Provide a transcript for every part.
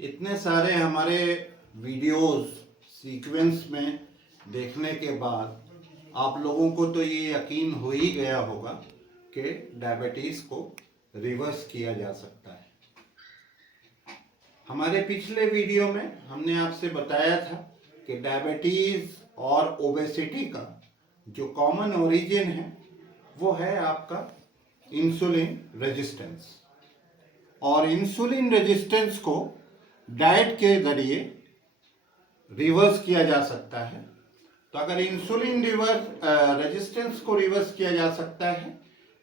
इतने सारे हमारे वीडियोस सीक्वेंस में देखने के बाद आप लोगों को तो ये यकीन हो ही गया होगा कि डायबिटीज़ को रिवर्स किया जा सकता है। हमारे पिछले वीडियो में हमने आपसे बताया था कि डायबिटीज़ और ओबेसिटी का जो कॉमन ओरिजिन है वो है आपका इंसुलिन रेजिस्टेंस, और इंसुलिन रेजिस्टेंस को डाइट के जरिए रिवर्स किया जा सकता है। तो अगर इंसुलिन रेजिस्टेंस को रिवर्स किया जा सकता है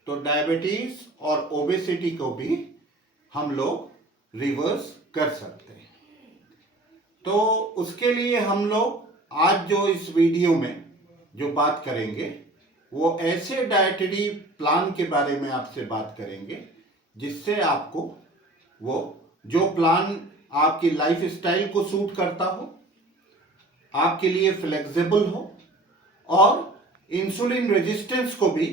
तो डायबिटीज और ओबेसिटी को भी हम लोग रिवर्स कर सकते हैं। तो उसके लिए हम लोग आज जो इस वीडियो में जो बात करेंगे वो ऐसे डाइटरी प्लान के बारे में आपसे बात करेंगे जिससे आपको वो जो प्लान आपकी लाइफ स्टाइल को सूट करता हो, आपके लिए फ्लेक्सिबल हो और इंसुलिन रेजिस्टेंस को भी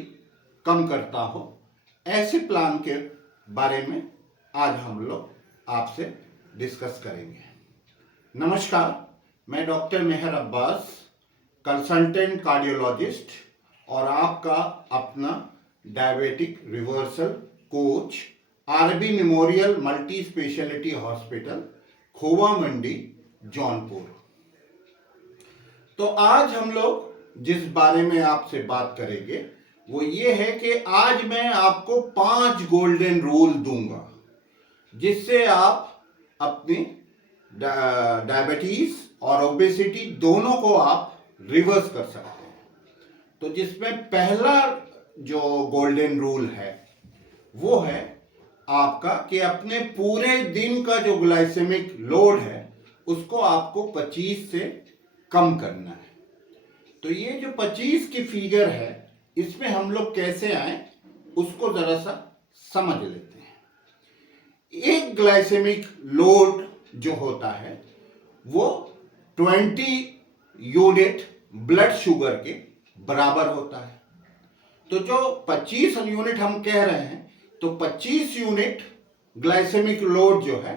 कम करता हो, ऐसे प्लान के बारे में आज हम लोग आपसे डिस्कस करेंगे। नमस्कार, मैं doctor Mehar Abbas, consultant cardiologist और आपका अपना diabetic reversal coach, RB memorial multi speciality hospital, Khowa Mandi, Jaunpur. तो आज हम लोग जिस बारे में आपसे बात करेंगे वो ये है कि आज मैं आपको 5 गोल्डन रूल दूंगा जिससे आप अपनी डायबिटीज और ओबेसिटी दोनों को आप रिवर्स कर सकते हैं। तो जिसमें पहला जो गोल्डन रूल है वो है आपका कि अपने पूरे दिन का जो ग्लाइसेमिक लोड है उसको आपको 25 से कम करना है। तो ये जो 25 की फिगर है इसमें हम लोग कैसे आए उसको जरा सा समझ लेते हैं। एक ग्लाइसेमिक लोड जो होता है वो 20 यूनिट ब्लड शुगर के बराबर होता है। तो जो 25 यूनिट हम कह रहे हैं तो 25 यूनिट ग्लाइसेमिक लोड जो है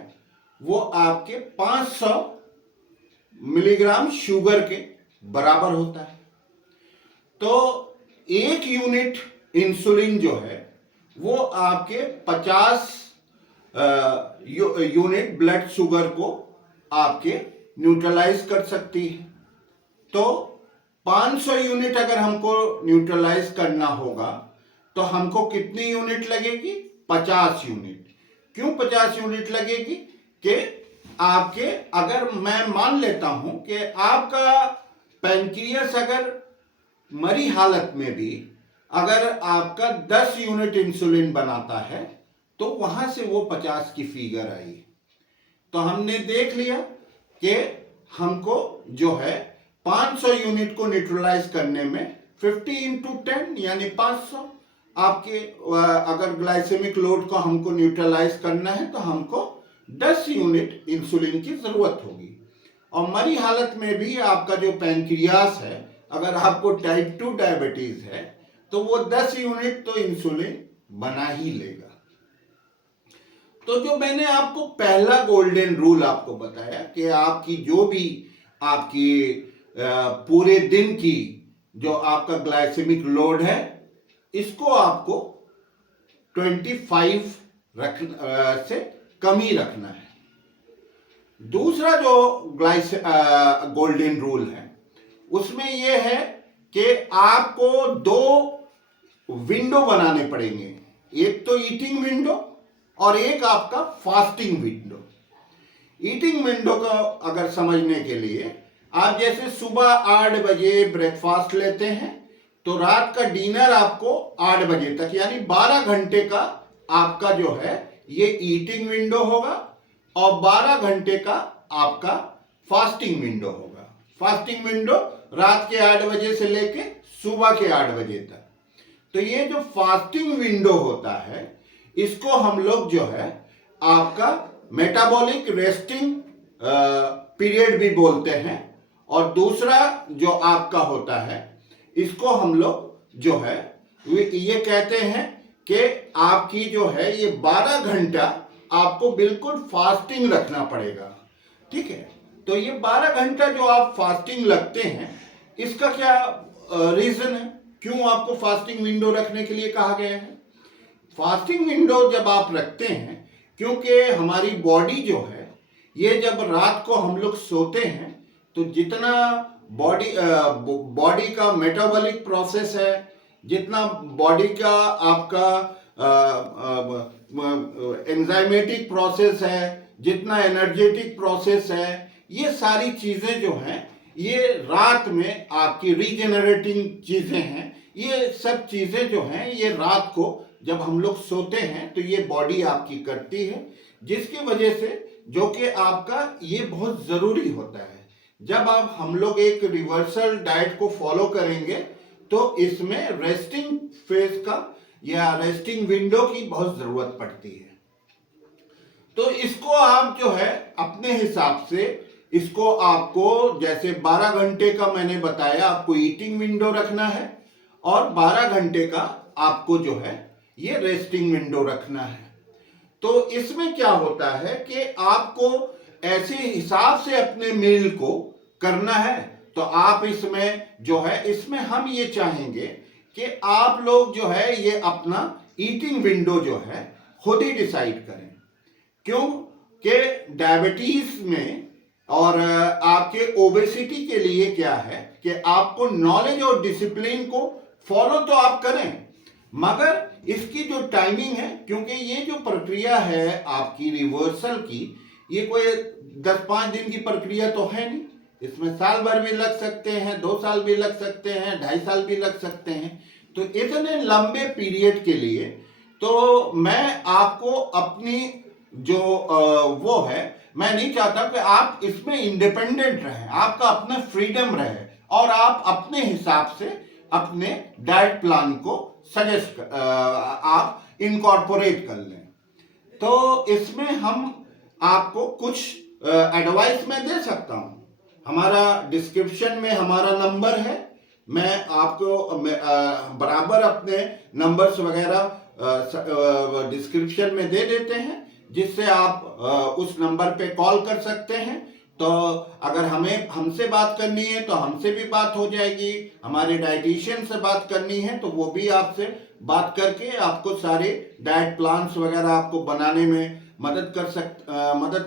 वो आपके 500 मिलीग्राम शुगर के बराबर होता है। तो 1 यूनिट इंसुलिन जो है वो आपके 50 यूनिट ब्लड शुगर को आपके न्यूट्रलाइज कर सकती है। तो 500 यूनिट अगर हमको न्यूट्रलाइज करना होगा तो हमको कितनी यूनिट लगेगी? 50 यूनिट। क्यों 50 यूनिट लगेगी? कि आपके, अगर मैं मान लेता हूं कि आपका पैंक्रियास अगर मरी हालत में भी अगर आपका 10 यूनिट इंसुलिन बनाता है तो वहां से वो 50 की फिगर आई। तो हमने देख लिया कि हमको जो है 500 यूनिट को न्यूट्रलाइज करने में 50 इंटू 10 यानी 500 आपके, अगर ग्लाइसेमिक लोड को हमको न्यूट्रलाइज करना है तो हमको 10 यूनिट इंसुलिन की जरूरत होगी। और मरी हालत में भी आपका जो पैंक्रियास है, अगर आपको टाइप 2 डायबिटीज है तो वो 10 यूनिट तो इंसुलिन बना ही लेगा। तो जो मैंने आपको पहला गोल्डन रूल आपको बताया कि आपकी जो भी आपकी पूरे दिन की जो आपका ग्लाइसेमिक लोड है इसको आपको 25 से कम ही रखना है। दूसरा जो गोल्डन रूल है उसमें यह है कि आपको 2 विंडो बनाने पड़ेंगे, एक तो ईटिंग विंडो और एक आपका फास्टिंग विंडो। ईटिंग विंडो का अगर समझने के लिए, आप जैसे सुबह 8 बजे ब्रेकफास्ट लेते हैं तो रात का डिनर आपको 8 बजे तक यानी 12 घंटे का आपका जो है ये ईटिंग विंडो होगा और 12 घंटे का आपका फास्टिंग विंडो होगा। फास्टिंग विंडो रात के 8 बजे से लेके सुबह के 8 बजे तक। तो ये जो फास्टिंग विंडो होता है इसको हम लोग जो है आपका मेटाबॉलिक रेस्टिंग पीरियड भी बोलते हैं, और दूसरा जो आपका होता है इसको हम लोग जो है ये कहते हैं कि आपकी जो है ये 12 घंटा आपको बिल्कुल फास्टिंग रखना पड़ेगा, ठीक है। तो ये 12 घंटा जो आप फास्टिंग लगते हैं, इसका क्या रीजन है, क्यों आपको फास्टिंग विंडो रखने के लिए कहा गया है? फास्टिंग विंडो जब आप रखते हैं, क्योंकि हमारी बॉडी जो है, ये जब रात को हम लोग सोते हैं तो जितना बॉडी का मेटाबॉलिक प्रोसेस है, जितना बॉडी का आपका एंजाइमेटिक प्रोसेस है, जितना एनर्जेटिक प्रोसेस है, ये सारी चीजें जो हैं, ये रात में आपकी रीजेनरेटिंग चीजें हैं। ये सब चीजें जो हैं, ये रात को जब हम लोग सोते हैं तो ये बॉडी आपकी करती है, जिसकी वजह से जो कि आपका ये बहुत जरूरी होता है। जब आप हम लोग एक रिवर्सल डाइट को फॉलो करेंगे तो इसमें रेस्टिंग फेज का या रेस्टिंग विंडो की बहुत जरूरत पड़ती है। तो इसको आप जो है अपने हिसाब से, इसको आपको जैसे 12 घंटे का मैंने बताया, आपको ईटिंग विंडो रखना है और 12 घंटे का आपको जो है ये रेस्टिंग विंडो रखना है। तो इसमें क्या होता है कि आपको ऐसे हिसाब से अपने मील को करना है। तो आप इसमें जो है, इसमें हम ये चाहेंगे कि आप लोग जो है ये अपना ईटिंग विंडो जो है खुद ही डिसाइड करें। क्यों कि डायबिटीज में और आपके ओबेसिटी के लिए क्या है कि आपको नॉलेज और डिसिप्लिन को फॉलो तो आप करें, मगर इसकी जो टाइमिंग है, क्योंकि ये जो प्रक्रिया है आपकी रिवर्सल की, ये कोई 10-5 दिन की प्रक्रिया तो है नहीं। इसमें साल भर भी लग सकते हैं, 2 साल भी लग सकते हैं, 2.5 साल भी लग सकते हैं। तो इतने लंबे पीरियड के लिए तो मैं आपको अपनी जो वो है, मैं नहीं चाहता कि आप इसमें इंडिपेंडेंट रहें, आपका अपना फ्रीडम रहे और आप अपने हिसाब से अपने डाइट प्लान को सजेस्ट आप इनकॉर्पोरेट कर लें। तो इसमें हम आपको कुछ एडवाइस मैं दे सकता हूं। हमारा डिस्क्रिप्शन में हमारा नंबर है, मैं आपको बराबर अपने नंबर्स वगैरह डिस्क्रिप्शन में दे देते हैं, जिससे आप उस नंबर पे कॉल कर सकते हैं। तो अगर हमें हमसे बात करनी है तो हमसे भी बात हो जाएगी, हमारे डाइटिशियन से बात करनी है तो वो भी आपसे बात करके आपको सारे डाइट प्लान्स वगैरह आपको बनाने में मदद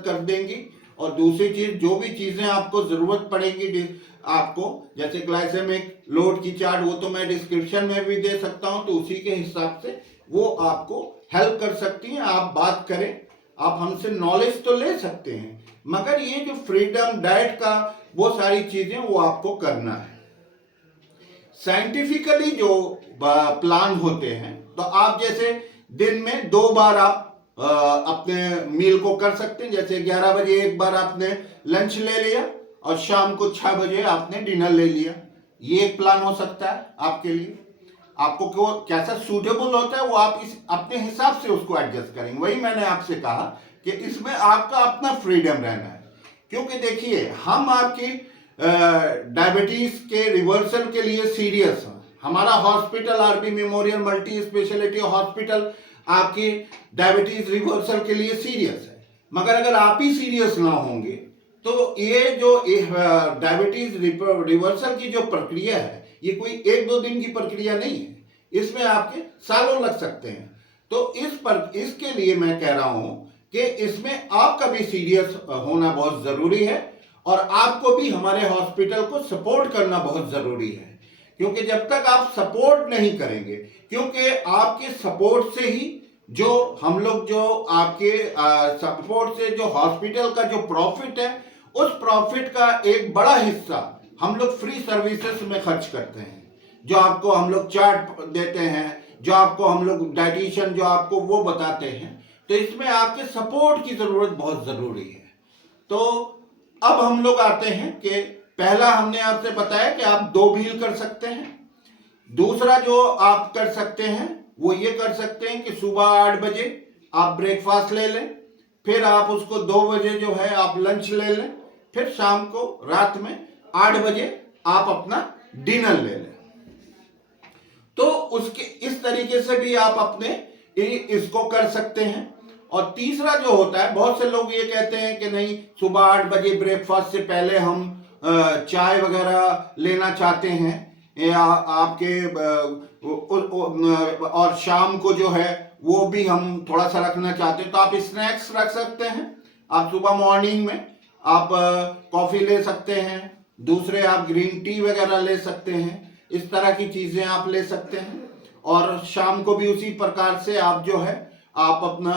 कर देंगी। और दूसरी चीज, जो भी चीजें आपको जरूरत पड़ेगी आपको, जैसे ग्लाइसेमिक लोड की चार्ट, वो तो मैं डिस्क्रिप्शन में भी दे सकता हूं, तो उसी के हिसाब से वो आपको हेल्प कर सकती हैं। आप बात करें, आप हमसे नॉलेज तो ले सकते हैं, मगर ये जो फ्रीडम डाइट का वो सारी चीजें वो आपको करना है। साइंटिफिकली जो प्लान होते हैं, तो आप जैसे दिन में 2 बार आप अपने मील को कर सकते हैं। जैसे 11 बजे एक बार आपने लंच ले लिया और शाम को 6 बजे आपने डिनर ले लिया, ये एक प्लान हो सकता है आपके लिए। आपको कैसा सूटेबल होता है वो आप अपने हिसाब से उसको एडजस्ट करेंगे। वही मैंने आपसे कहा कि इसमें आपका अपना फ्रीडम रहना है, क्योंकि देखिए हम आपकी डायबिटीज के रिवर्सल के लिए सीरियस हैं। हमारा hospital RB memorial multi speciality hospital आपकी डायबिटीज रिवर्सल के लिए सीरियस है, मगर अगर आप ही सीरियस ना होंगे तो ये जो डायबिटीज रिवर्सल की जो प्रक्रिया है, ये कोई 1-2 दिन की प्रक्रिया नहीं है, इसमें आपके सालों लग सकते हैं। तो इसके लिए मैं कह रहा हूं कि इसमें आपका भी सीरियस होना बहुत जरूरी है और आपको भी हमारे हॉस्पिटल को सपोर्ट करना बहुत जरूरी है। क्योंकि जब तक आप सपोर्ट नहीं करेंगे, क्योंकि आपके सपोर्ट से ही जो हम लोग जो आपके सपोर्ट से जो हॉस्पिटल का जो प्रॉफिट है, उस प्रॉफिट का एक बड़ा हिस्सा हम लोग फ्री सर्विसेज में खर्च करते हैं। जो आपको हम लोग चार्ट देते हैं, जो आपको हम लोग डाइटिशियन जो आपको वो बताते हैं, तो इसमें आपके सपोर्ट की जरूरत बहुत जरूरी है। तो अब हम लोग आते हैं कि पहला हमने आपसे बताया कि आप 2 मील कर सकते हैं। दूसरा जो आप कर सकते हैं वो ये कर सकते हैं कि सुबह 8 बजे आप ब्रेकफास्ट ले लें, फिर आप उसको 2 बजे जो है आप लंच ले लें, फिर शाम को रात में 8 बजे आप अपना डिनर ले लें। तो उसके इस तरीके से भी आप अपने इसको कर सकते हैं। और तीसरा जो होता है, बहुत से लोग ये कहते हैं कि नहीं, सुबह 8 बजे ब्रेकफास्ट से पहले हम चाय वगैरह लेना चाहते हैं, या आपके और शाम को जो है वो भी हम थोड़ा सा रखना चाहते हैं, तो आप स्नैक्स रख सकते हैं। आप सुबह मॉर्निंग में आप कॉफ़ी ले सकते हैं, दूसरे आप ग्रीन टी वगैरह ले सकते हैं, इस तरह की चीज़ें आप ले सकते हैं। और शाम को भी उसी प्रकार से आप जो है आप अपना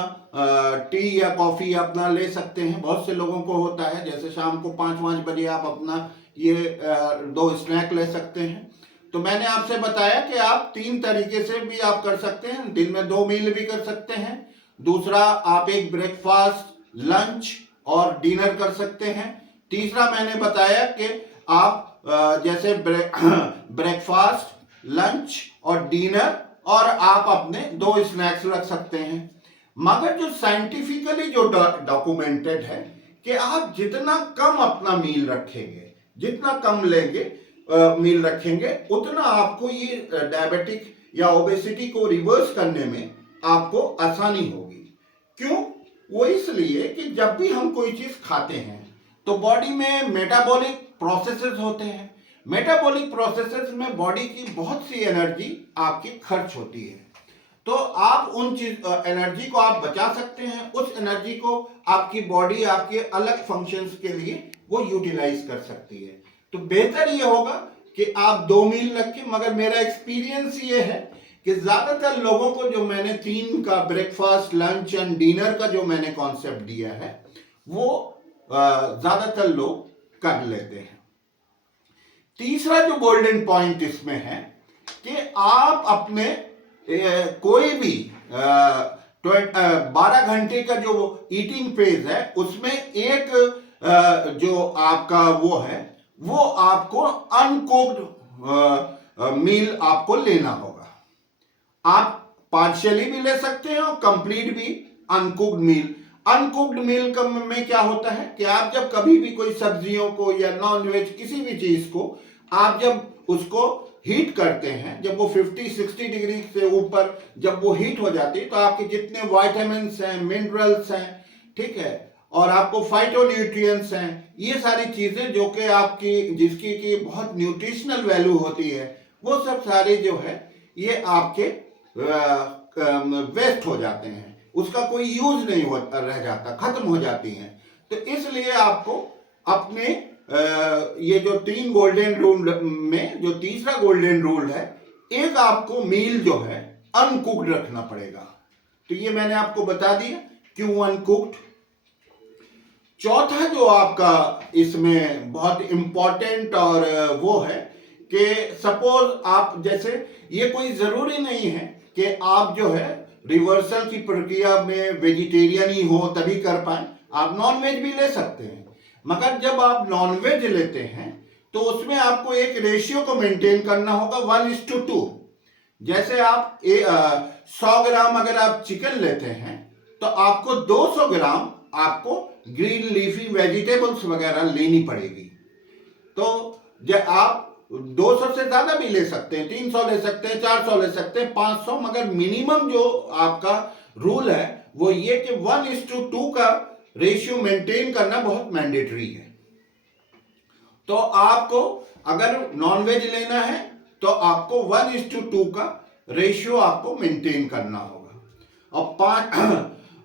टी या कॉफ़ी अपना ले सकते हैं। बहुत से लोगों को होता है, जैसे शाम को 5 बजे आप अपना ये 2 स्नैक ले सकते हैं। तो मैंने आपसे बताया कि आप 3 तरीके से भी आप कर सकते हैं। दिन में 2 मील भी कर सकते हैं, दूसरा आप एक ब्रेकफास्ट, लंच और डिनर कर सकते हैं। तीसरा मैंने बताया कि आप जैसे ब्रेकफास्ट, लंच और डिनर, और आप अपने 2 स्नैक्स रख सकते हैं। मगर जो साइंटिफिकली जो डॉक्यूमेंटेड है कि आप जितना कम अपना मील रखेंगे, जितना कम लेंगे मील रखेंगे, उतना आपको ये डायबिटिक या ओबेसिटी को रिवर्स करने में आपको आसानी होगी। क्यों? वो इसलिए कि जब भी हम कोई चीज खाते हैं तो बॉडी में मेटाबॉलिक प्रोसेसेस होते हैं। मेटाबॉलिक प्रोसेसेस में बॉडी की बहुत सी एनर्जी आपकी खर्च होती है, तो आप उन चीज एनर्जी को आप बचा सकते हैं। उस एनर्जी को आपकी बॉडी आपके अलग फंक्शंस के लिए वो यूटिलाइज कर सकती है। तो बेहतर ये होगा कि आप 2 मील रखें। मगर मेरा एक्सपीरियंस ये है कि ज्यादातर लोगों को जो मैंने 3 का ब्रेकफास्ट, लंच एंड डिनर का जो मैंने कॉन्सेप्ट दिया है वो ज्यादातर लोग कर लेते हैं। तीसरा जो गोल्डन पॉइंट इसमें है कि आप अपने कोई भी 12 घंटे का जो ईटिंग फेज है उसमें एक जो आपका वो है वो आपको अनकुक्ड मील आपको लेना होगा। आप पार्शियली भी ले सकते हैं और कंप्लीट भी अनकुक्ड मील। अनकुक्ड मील में क्या होता है कि आप जब कभी भी कोई सब्जियों को या नॉनवेज किसी भी चीज को आप जब उसको हीट करते हैं, जब वो 50-60 डिग्री से ऊपर जब वो हीट हो जाती है तो आपके जितने वाइटामिन्स हैं, मिनरल्स हैं, ठीक है, और आपको फाइटोन्यूट्रिएंट्स हैं, ये सारी चीजें जो कि आपकी जिसकी की बहुत न्यूट्रिशनल वैल्यू होती है, वो सब सारे जो है ये आपके वेस्ट हो जाते हैं, उसका कोई यूज नहीं रह जाता, खत्म हो जाती हैं। तो इसलिए आपको अपने ये जो 3 गोल्डन रूल में जो तीसरा गोल्डन रूल है, एक आपको मील जो है अनकुक्ड रखना पड़ेगा। तो ये मैंने आपको बता दिया क्यों अनकुक्ड। चौथा जो आपका इसमें बहुत इंपॉर्टेंट और वो है कि सपोज आप जैसे, ये कोई जरूरी नहीं है कि आप जो है रिवर्सल की प्रक्रिया में वेजिटेरियन ही हो तभी कर पाए, आप नॉनवेज भी ले सकते हैं। मगर जब आप नॉनवेज लेते हैं तो उसमें आपको एक रेशियो को मेंटेन करना होगा 1:2। जैसे आप 100 ग्राम अगर आप चिकन लेते हैं तो आपको 200 ग्राम आपको ग्रीन लीफी वेजिटेबल्स वगैरह लेनी पड़ेगी। तो जब आप 200 से ज्यादा भी ले सकते हैं, 300 ले सकते हैं, 400 ले सकते हैं, 500, मगर मिनिमम जो आपका रूल है वो ये कि 1:2 का रेशियो मेंटेन करना बहुत मैंडेटरी है। तो आपको अगर नॉनवेज लेना है तो आपको 1:2 का रेशियो आपको मेंटेन करना होगा।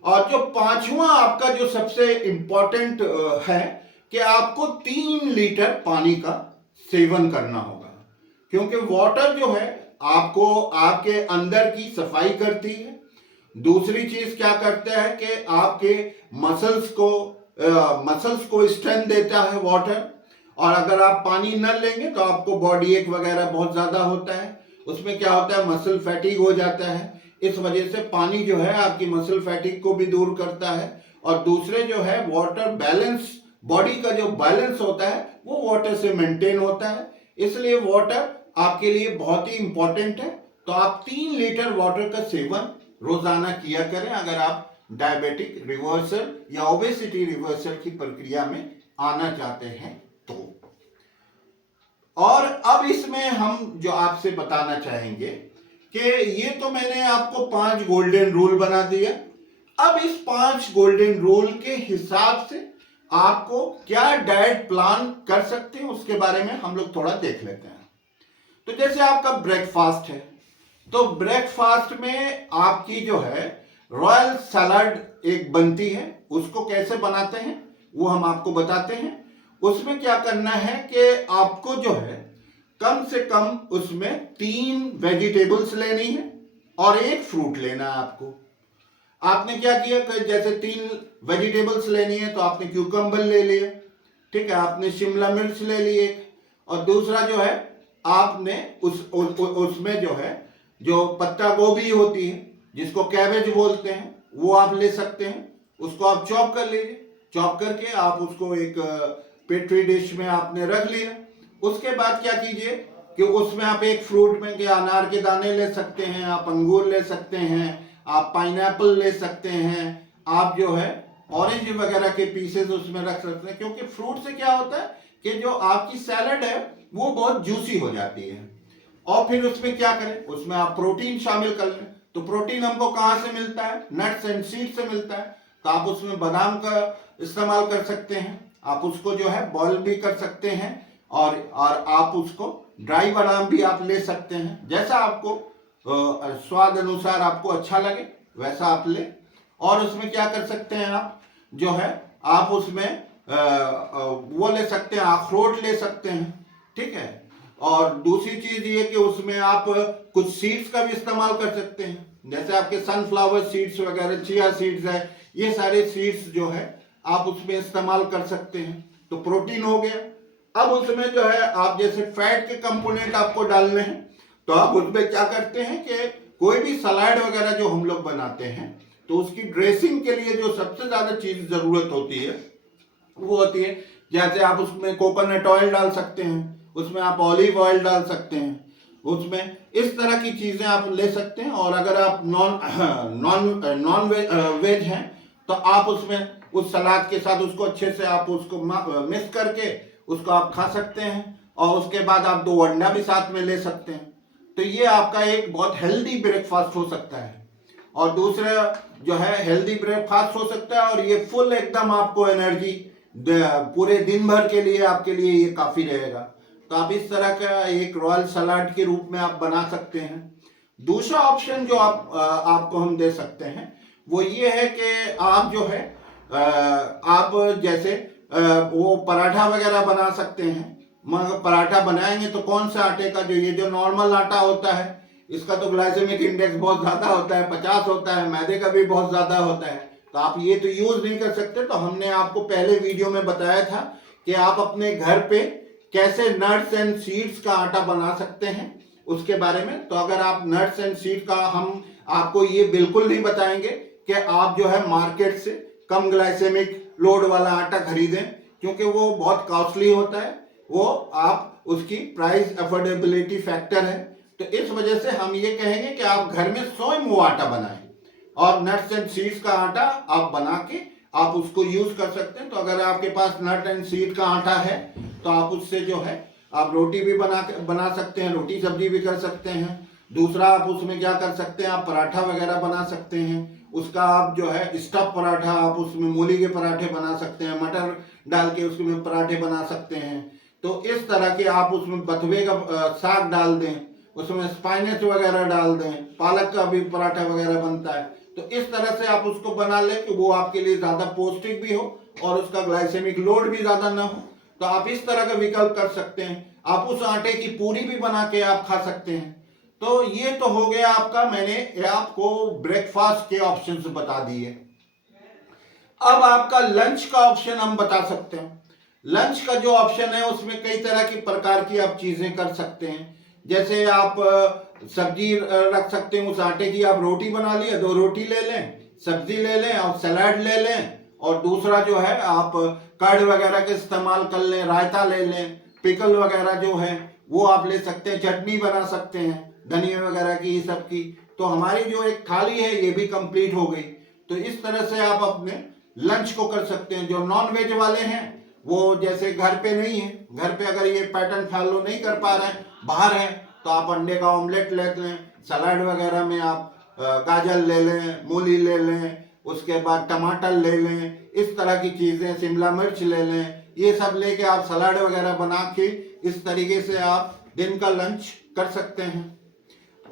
और जो पांचवा आपका जो सबसे इंपॉर्टेंट है कि आपको 3 लीटर पानी का सेवन करना होगा, क्योंकि वाटर जो है आपको आपके अंदर की सफाई करती है। दूसरी चीज क्या करता है कि आपके मसल्स को स्ट्रेंथ देता है वाटर। और अगर आप पानी न लेंगे तो आपको बॉडी एक वगैरह बहुत ज्यादा होता है, उसमें क्या होता है मसल फैटिग हो जाता है। इस वजह से पानी जो है आपकी मसल फैटिग को भी दूर करता है। और दूसरे जो है वाटर बैलेंस, बॉडी का जो बैलेंस होता है वो वाटर से मेंटेन होता है, इसलिए वाटर आपके लिए बहुत ही इंपॉर्टेंट है। तो आप 3 लीटर वाटर का सेवन रोजाना किया करें अगर आप डायबिटिक रिवर्सल या ओबेसिटी रिवर्सल की प्रक्रिया में आना चाहते हैं तो। और अब इसमें हम जो आपसे बताना चाहेंगे कि ये तो मैंने आपको 5 गोल्डन रूल बना दिया अब इस 5 गोल्डन रूल के हिसाब से आपको क्या डाइट प्लान कर सकते हैं उसके बारे में हम लोग थोड़ा देख लेते हैं। तो जैसे आपका ब्रेकफास्ट है, तो ब्रेकफास्ट में आपकी जो है रॉयल सलाद एक बनती है, उसको कैसे बनाते हैं वो हम आपको बताते हैं। उसमें क्या करना है कि आपको जो है कम से कम उसमें 3 वेजिटेबल्स लेनी है और एक फ्रूट लेना है आपको। आपने क्या किया कि जैसे 3 वेजिटेबल्स लेनी है तो आपने क्यूकम्बर ले लिया, ठीक है, आपने शिमला मिर्च ले ली एक, और दूसरा जो है आपने उसमें जो है जो पत्ता गोभी होती है जिसको कैबेज बोलते हैं वो आप ले सकते हैं, उसको आप चॉप कर लीजिए। चॉप करके आप उसको एक पेट्री डिश में आपने रख लिया। उसके बाद क्या कीजिए कि उसमें आप एक फ्रूट में के अनार के दाने ले सकते हैं, आप अंगूर ले सकते हैं, आप पाइनएप्पल ले सकते हैं, आप जो है ऑरेंज वगैरह के पीसेस उसमें रख सकते हैं, क्योंकि फ्रूट से क्या होता है कि जो आपकी सैलड है वो बहुत जूसी हो जाती है। और फिर उसमें क्या करें, उसमें आप प्रोटीन शामिल कर लें। तो प्रोटीन हमको कहाँ से मिलता है, नट्स एंड सीड से मिलता है। तो आप उसमें बादाम का इस्तेमाल कर सकते हैं, आप उसको जो है बॉईल भी कर सकते हैं, और आप उसको ड्राई बादाम भी आप ले सकते हैं, जैसा आपको स्वाद अनुसार आपको अच्छा लगे वैसा आप ले। और उसमें क्या कर सकते हैं, आप जो है आप उसमें वो ले सकते हैं, अखरोट ले सकते हैं, ठीक है। और दूसरी चीज ये कि उसमें आप कुछ सीड्स का भी इस्तेमाल कर सकते हैं, जैसे आपके सनफ्लावर सीड्स वगैरह, चिया सीड्स है, ये सारे सीड्स जो है आप उसमें इस्तेमाल कर सकते हैं। तो प्रोटीन हो गया। अब उसमें जो है आप जैसे फैट के कंपोनेंट आपको डालने हैं, तो आप उसमें क्या करते हैं कि कोई भी सलाद वगैरह जो हम लोग बनाते हैं तो उसकी ड्रेसिंग के लिए जो सबसे ज्यादा चीज जरूरत होती है वो होती है, जैसे आप उसमें कोकोनट ऑयल डाल सकते हैं, उसमें आप ऑलिव ऑयल डाल सकते हैं, उसमें इस तरह की चीजें आप ले सकते हैं। और अगर आप नॉन वेज हैं तो आप उसमें उस सलाद के साथ उसको अच्छे से आप उसको मिक्स करके उसको आप खा सकते हैं, और उसके बाद आप 2 अंडा भी साथ में ले सकते हैं। तो ये आपका एक बहुत हेल्दी ब्रेकफास्ट हो सकता है, और दूसरा जो है हेल्दी ब्रेकफास्ट हो सकता है, और ये फुल एकदम आपको एनर्जी पूरे दिन भर के लिए आपके लिए ये काफी रहेगा। तो आप इस तरह का एक रॉयल सलाद के रूप में आप बना सकते हैं। दूसरा ऑप्शन जो आपको हम दे सकते हैं वो ये है कि आप जो है आप जैसे वो पराठा वगैरह बना सकते हैं। मगर पराठा बनाएंगे तो कौन सा आटे का, जो ये जो नॉर्मल आटा होता है इसका तो ग्लाइसेमिक इंडेक्स बहुत ज्यादा होता है, 50 होता है, मैदे का भी बहुत ज्यादा होता है, तो आप ये तो यूज नहीं कर सकते। तो हमने आपको पहले वीडियो में बताया था कि आप अपने घर पे कैसे नट्स एंड सीड्स का आटा बना सकते हैं उसके बारे में। तो अगर आप नट्स एंड सीड का, हम आपको ये बिल्कुल नहीं बताएंगे कि आप जो है मार्केट से कम ग्लाइसेमिक लोड वाला आटा खरीदें, क्योंकि वो बहुत कॉस्टली होता है, वो आप उसकी प्राइस अफोर्डेबिलिटी फैक्टर है। तो इस वजह से हम ये कहेंगे कि आप घर में स्वयं वो आटा बनाएं, और नट्स एंड सीड्स का आटा आप बना के आप उसको यूज कर सकते हैं। तो अगर आपके पास नट एंड सीड का आटा है तो आप उससे जो है आप रोटी भी बना सकते हैं, रोटी सब्जी भी कर सकते हैं। दूसरा आप उसमें क्या कर सकते हैं, आप पराठा वगैरह बना सकते हैं, उसका आप जो है स्टफ पराठा, आप उसमें मूली के पराठे बना सकते हैं, मटर डाल के उसमें पराठे बना सकते हैं। तो इस तरह के आप उसमें बथुए का साग डाल दें, उसमें स्पाइनच वगैरह डाल दें, पालक का भी पराठा वगैरह बनता है। तो इस तरह से आप उसको बना लें कि वो आपके लिए ज्यादा पौष्टिक भी हो और उसका ग्लाइसेमिक लोड भी ज्यादा ना हो। तो आप इस तरह का विकल्प कर सकते हैं। आप उस आटे की पूरी भी बना के आप खा सकते हैं। तो ये तो हो गया आपका, मैंने आपको ब्रेकफास्ट के ऑप्शंस बता दिए। अब आपका लंच का ऑप्शन हम बता सकते हैं। लंच का जो ऑप्शन है उसमें कई तरह की प्रकार की आप चीजें कर सकते हैं। जैसे आप सब्जी रख सकते हैं, उस आटे की आप रोटी बना लिया, 2 रोटी ले लें, सब्जी ले लें और सलाद ले लें, और दूसरा जो है आप कर्ड वगैरह के इस्तेमाल कर लें, रायता ले लें, पिकल वगैरह जो है वो आप ले सकते हैं, चटनी बना सकते हैं धनिया वगैरह की, सब की। तो हमारी जो एक थाली है ये भी कंप्लीट हो गई। तो इस तरह से आप अपने लंच को कर सकते हैं। जो नॉन वेज वाले हैं वो जैसे घर पे नहीं है, घर पे अगर ये पैटर्न फॉलो नहीं कर पा रहे हैं, बाहर हैं, तो आप अंडे का ऑमलेट ले लें, सलाद वगैरह में आप गाजर ले लें, मूली ले लें, उसके बाद टमाटर ले लें, इस तरह की चीज़ें, शिमला मिर्च ले लें, ये सब लेके आप सलाद वगैरह बना के इस तरीके से आप दिन का लंच कर सकते हैं।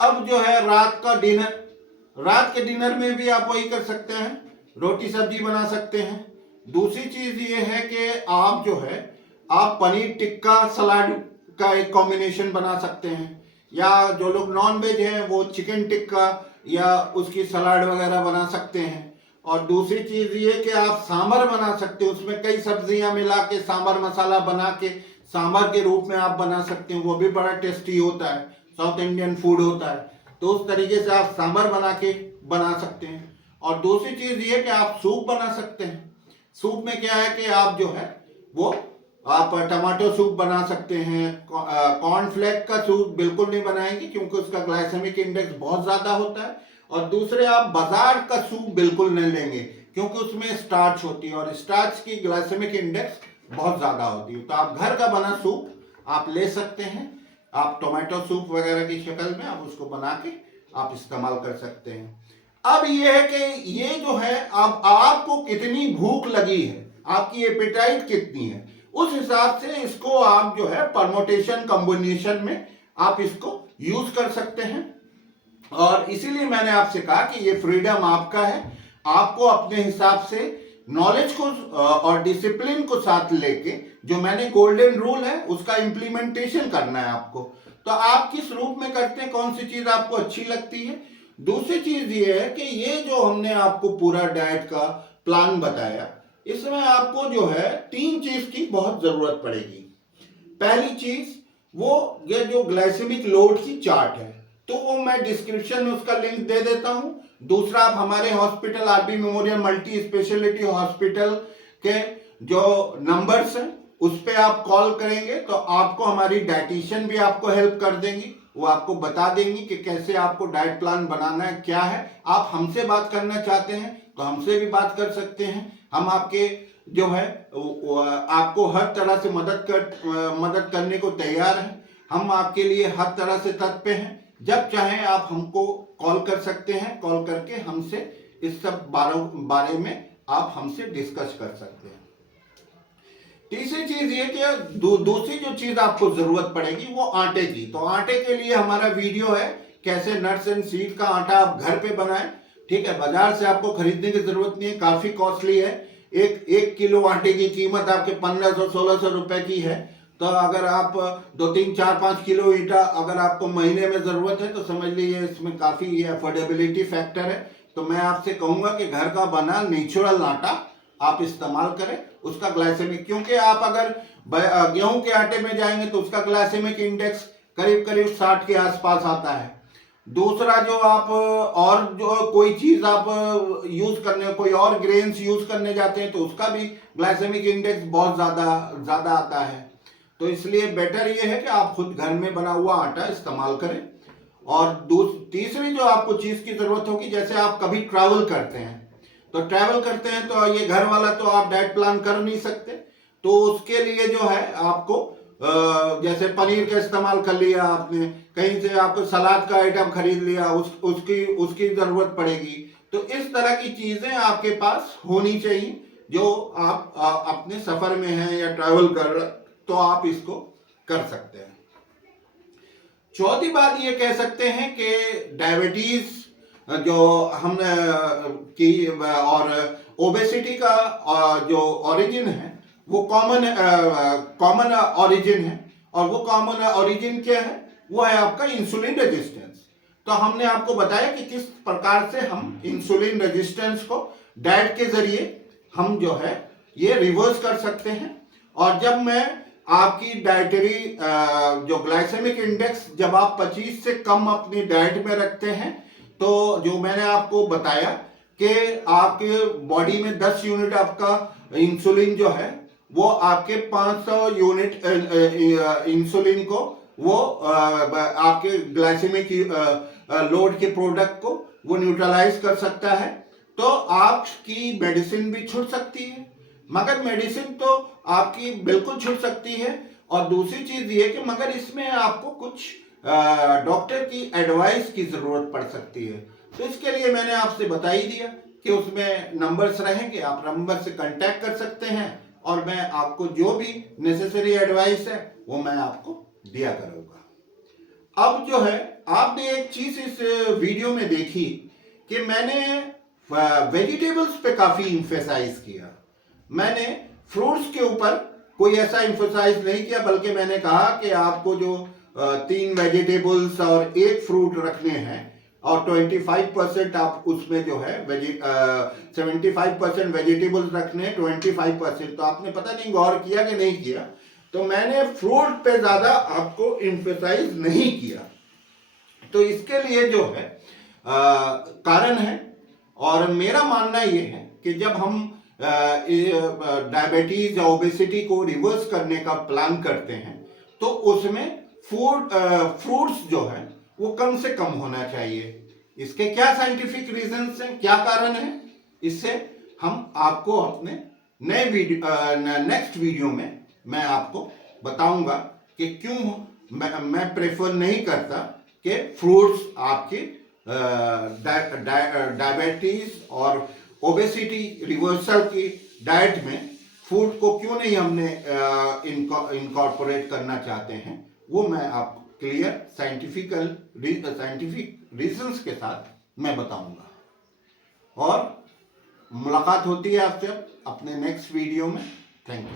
अब जो है रात का डिनर, रात के डिनर में भी आप वही कर सकते हैं, रोटी सब्जी बना सकते हैं। दूसरी चीज ये है कि आप जो है आप पनीर टिक्का सलाद का एक कॉम्बिनेशन बना सकते हैं, या जो लोग नॉन वेज हैं वो चिकन टिक्का या उसकी सलाद वगैरह बना सकते हैं। और दूसरी चीज ये कि आप सांभर बना सकते हो, उसमें कई सब्जियां मिला के सांभर मसाला बना के सांभर के रूप में आप बना सकते हैं, वो भी बड़ा टेस्टी होता है, साउथ इंडियन फूड होता है। तो उस तरीके से आप सांभर बना के बना सकते हैं। और दूसरी चीज ये कि आप सूप बना सकते हैं। सूप में क्या है कि आप जो है वो आप टमाटो सूप बना सकते हैं। कॉर्नफ्लेक्स का सूप बिल्कुल नहीं बनाएंगे क्योंकि उसका ग्लाइसेमिक इंडेक्स बहुत ज्यादा होता है। और दूसरे आप बाजार का सूप बिल्कुल नहीं लेंगे क्योंकि उसमें स्टार्च होती है और स्टार्च की ग्लाइसेमिक इंडेक्स बहुत ज्यादा होती है। तो आप घर का बना सूप आप ले सकते हैं, आप टोमेटो सूप वगैरह की शक्ल में आप उसको बना के आप इस्तेमाल कर सकते हैं। अब ये है कि ये जो है अब आपको कितनी भूख लगी है, आपकी एपेटाइट कितनी है, उस हिसाब से इसको आप जो है परमोटेशन कॉम्बिनेशन में आप इसको यूज कर सकते हैं। और इसीलिए मैंने आपसे कहा कि ये फ्रीडम आपका है, आपको अपने हिसाब से नॉलेज को और डिसिप्लिन को साथ लेके जो मैंने गोल्डन रूल है उसका इंप्लीमेंटेशन करना है आपको। तो आप किस रूप में करते हैं, कौन सी चीज आपको अच्छी लगती है। दूसरी चीज ये है कि ये जो हमने आपको पूरा डाइट का प्लान बताया, इसमें आपको जो है 3 चीज की बहुत जरूरत पड़ेगी। पहली चीज वो ये जो ग्लाइसेमिक लोड की चार्ट है, तो वो मैं डिस्क्रिप्शन में उसका लिंक दे देता हूं। दूसरा, आप हमारे hospital RB memorial multi speciality hospital के जो नंबर्स हैं उस पर आप कॉल करेंगे तो आपको हमारी डाइटिशियन भी आपको हेल्प कर देंगी, वो आपको बता देंगी कि कैसे आपको डाइट प्लान बनाना है, क्या है। आप हमसे बात करना चाहते हैं तो हमसे भी बात कर सकते हैं। हम आपके जो है आपको हर तरह से मदद करने को तैयार हैं। हम आपके लिए हर तरह से तत्पर हैं। जब चाहें आप हमको कॉल कर सकते हैं, कॉल करके हमसे इस सब बारे में आप हमसे डिस्कस कर सकते हैं। तीसरी चीज ये कि दूसरी जो चीज आपको जरूरत पड़ेगी वो आटे की। तो आटे के लिए हमारा वीडियो है कैसे नट्स एंड सीड का आटा आप घर पे बनाएं। ठीक है, बाजार से आपको खरीदने की जरूरत नहीं है, काफी कॉस्टली है। एक किलो आटे की कीमत आपके 1500-1600 रुपए की है। तो अगर आप 2-3-4-5 किलो ईटा अगर आपको महीने में जरूरत है तो समझ लीजिए इसमें काफी ये अफोर्डेबिलिटी फैक्टर है। तो मैं आपसे कहूंगा कि घर का बना नेचुरल आटा आप इस्तेमाल करें। उसका ग्लाइसेमिक, क्योंकि आप अगर गेहूं के आटे में जाएंगे तो उसका ग्लाइसेमिक इंडेक्स करीब करीब 60 के आसपास आता है। दूसरा, जो आप और जो कोई चीज आप यूज करने, कोई और ग्रेन्स यूज करने जाते हैं तो उसका भी ग्लाइसेमिक इंडेक्स बहुत ज्यादा आता है। तो इसलिए बेटर ये है कि आप खुद घर में बना हुआ आटा इस्तेमाल करें। और तीसरी जो आपको चीज की जरूरत होगी, जैसे आप कभी ट्रैवल करते हैं तो ये घर वाला तो आप डाइट प्लान कर नहीं सकते, तो उसके लिए जो है आपको जैसे पनीर का इस्तेमाल कर लिया आपने, कहीं से आपको सलाद का आइटम खरीद लिया, उसकी जरूरत पड़ेगी। तो इस तरह की चीजें आपके पास होनी चाहिए जो आप अपने सफर में हैं या ट्रैवल कर रहे, तो आप इसको कर सकते हैं। चौथी बात ये कह सकते हैं कि डायबिटीज जो हमने की और ओबेसिटी का जो ओरिजिन है वो कॉमन ओरिजिन है। और वो कॉमन ओरिजिन क्या है, वो है आपका इंसुलिन रेजिस्टेंस। तो हमने आपको बताया कि किस प्रकार से हम इंसुलिन रेजिस्टेंस को डाइट के जरिए हम जो है ये रिवर्स कर सकते हैं। और जब मैं आपकी डाइटरी जो ग्लाइसेमिक इंडेक्स जब आप 25 से कम अपनी डाइट में रखते हैं, तो जो मैंने आपको बताया कि आपके बॉडी में 10 यूनिट आपका इंसुलिन जो है वो आपके 500 यूनिट इंसुलिन को वो आपके ग्लाइसेमिक लोड के प्रोडक्ट को वो न्यूट्रलाइज कर सकता है। तो आपकी मेडिसिन भी छूट सकती है, मगर मेडिसिन तो आपकी बिल्कुल छूट सकती है। और दूसरी चीज ये कि मगर इसमें आपको कुछ डॉक्टर की एडवाइस की जरूरत पड़ सकती है। तो इसके लिए मैंने आपसे बता ही दिया कि उसमें नंबर्स रहेंगे, आप नंबर से कांटेक्ट कर सकते हैं और मैं आपको जो भी नेसेसरी एडवाइस है वो मैं आपको दिया करूँगा। अब जो है, आपने एक चीज इस वीडियो में देखी कि मैंने वेजिटेबल्स पे काफी इंफेसाइज किया। मैंने फ्रूट्स के ऊपर कोई ऐसा इंफेसाइज नहीं किया, बल्कि मैंने कहा कि आपको जो 3 वेजिटेबल्स और 1 फ्रूट रखने हैं और 25% आप उसमें जो है 75% वेजिटेबल्स रखने हैं, 25%। तो आपने पता नहीं गौर किया कि नहीं किया, तो मैंने फ्रूट पे ज्यादा आपको इंफेसाइज नहीं किया। तो इसके लिए जो है कारण है, और मेरा मानना ये है कि जब हम डायबिटीज या ओबेसिटी को रिवर्स करने का प्लान करते हैं तो उसमें फ्रूट्स जो है वो कम से कम होना चाहिए। इसके क्या साइंटिफिक रीजंस हैं, क्या कारण है, इससे हम आपको अपने नए वीडियो नेक्स्ट वीडियो में मैं आपको बताऊंगा कि क्यों मैं प्रेफर नहीं करता कि फ्रूट्स आपके डायबिटीज और ओबेसिटी रिवर्सल की डाइट में फूड को क्यों नहीं हमने इनकॉर्पोरेट करना चाहते हैं, वो मैं आपको क्लियर साइंटिफिक रीजंस के साथ मैं बताऊंगा। और मुलाकात होती है आपसे अपने नेक्स्ट वीडियो में। Thank you.